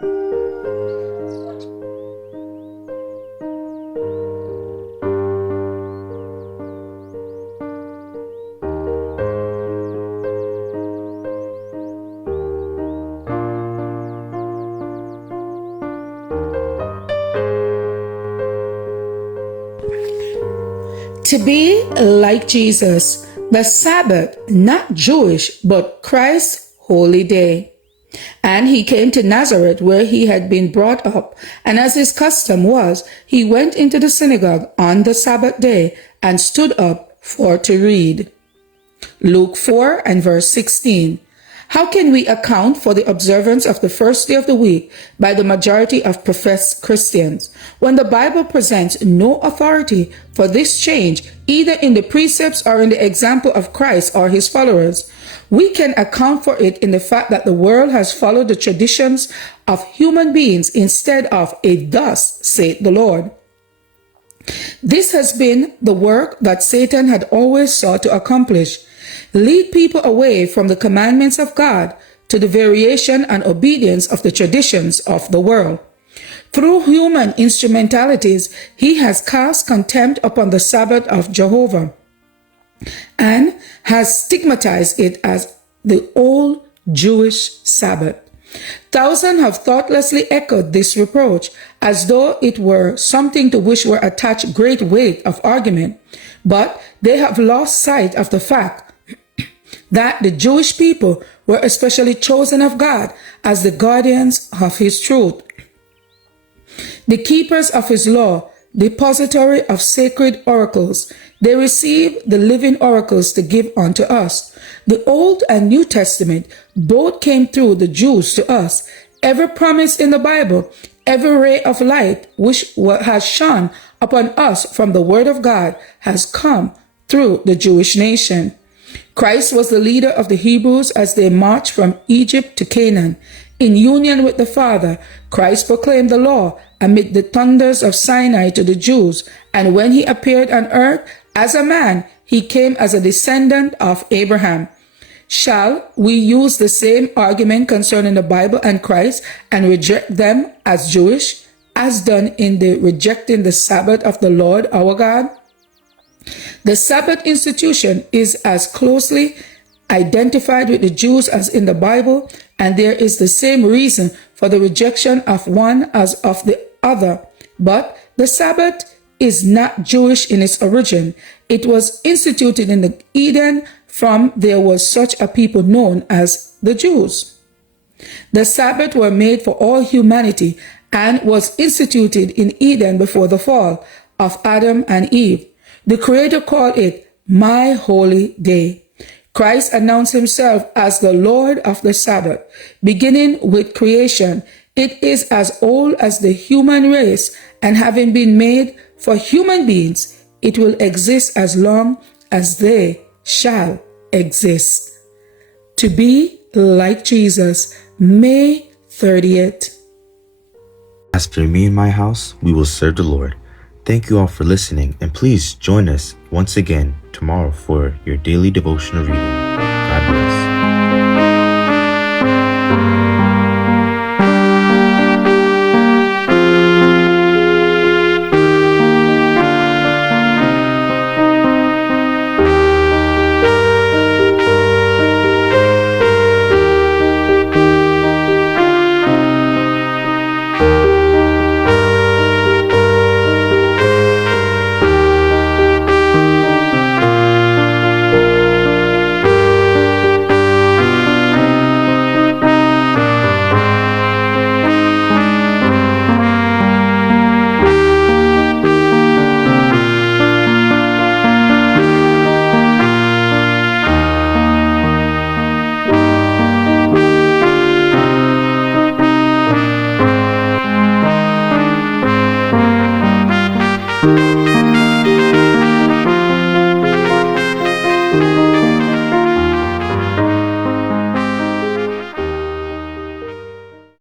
To be like Jesus, the Sabbath, not Jewish, but Christ's holy day. And he came to Nazareth where he had been brought up, and as his custom was, he went into the synagogue on the Sabbath day and stood up for to read. Luke 4 and verse 16. How can we account for the observance of the first day of the week by the majority of professed Christians, when the Bible presents no authority for this change, either in the precepts or in the example of Christ or his followers? We can account for it in the fact that the world has followed the traditions of human beings instead of a "thus saith the Lord." This has been the work that Satan had always sought to accomplish: lead people away from the commandments of God to the variation and obedience of the traditions of the world. Through human instrumentalities, he has cast contempt upon the Sabbath of Jehovah and has stigmatized it as the old Jewish Sabbath. Thousands have thoughtlessly echoed this reproach as though it were something to which were attached great weight of argument, but they have lost sight of the fact that the Jewish people were especially chosen of God as the guardians of his truth, the keepers of his law, depository of sacred oracles. They received the living oracles to give unto us. The Old and New Testament both came through the Jews to us. Every promise in the Bible, every ray of light which has shone upon us from the Word of God has come through the Jewish nation. Christ was the leader of the Hebrews as they marched from Egypt to Canaan. In union with the Father, Christ proclaimed the law amid the thunders of Sinai to the Jews, and when he appeared on earth as a man, he came as a descendant of Abraham. Shall we use the same argument concerning the Bible and Christ and reject them as Jewish, as done in the rejecting the Sabbath of the Lord our God? The Sabbath institution is as closely identified with the Jews as in the Bible, and there is the same reason for the rejection of one as of the other. But the Sabbath is not Jewish in its origin. It was instituted in the Eden from there was such a people known as the Jews. The Sabbath were made for all humanity and was instituted in Eden before the fall of Adam and Eve. The Creator called it my holy day. Christ announced himself as the Lord of the Sabbath. Beginning with creation, it is as old as the human race, and having been made for human beings, it will exist as long as they shall exist. To be like Jesus, May 30th. As for me and my house, we will serve the Lord. Thank you all for listening, and please join us once again tomorrow for your daily devotional reading. God bless.